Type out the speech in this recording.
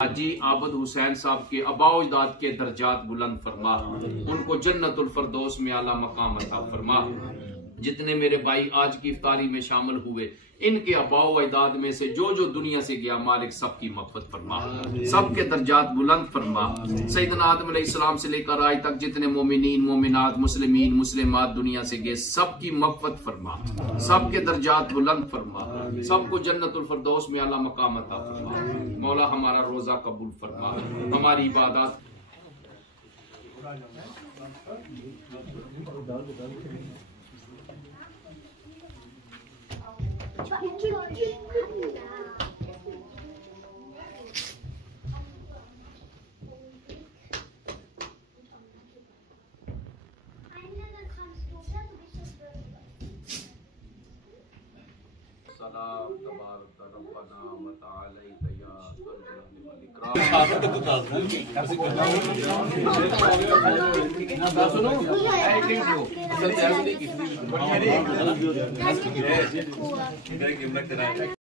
हाजी आबद हुसैन साहब के अबाओ अजदाद के दर्जात बुलंद फरमा, उनको जन्नतुल फरदौस में आला मकाम अता फरमा। जितने मेरे भाई आज की इफ्तारी में शामिल हुए, इनके अबाओ अजदाद में से जो जो दुनिया से गया, मालिक सबकी मग़फ़िरत फरमा, सबके दर्जात बुलंद फरमा। सैयदना आदम अलैहिस्सलाम से लेकर आज तक जितने मोमिनीन मोमिनात मुस्लिमीन मुस्लिमात दुनिया से गए, सबकी मग़फ़िरत फरमा, सबके दर्जात बुलंद फरमा, सबको जन्नतुल फरदौस में आला मकाम अता फरमा। मौला हमारा रोजा कबूल फरमा, हमारी इबादत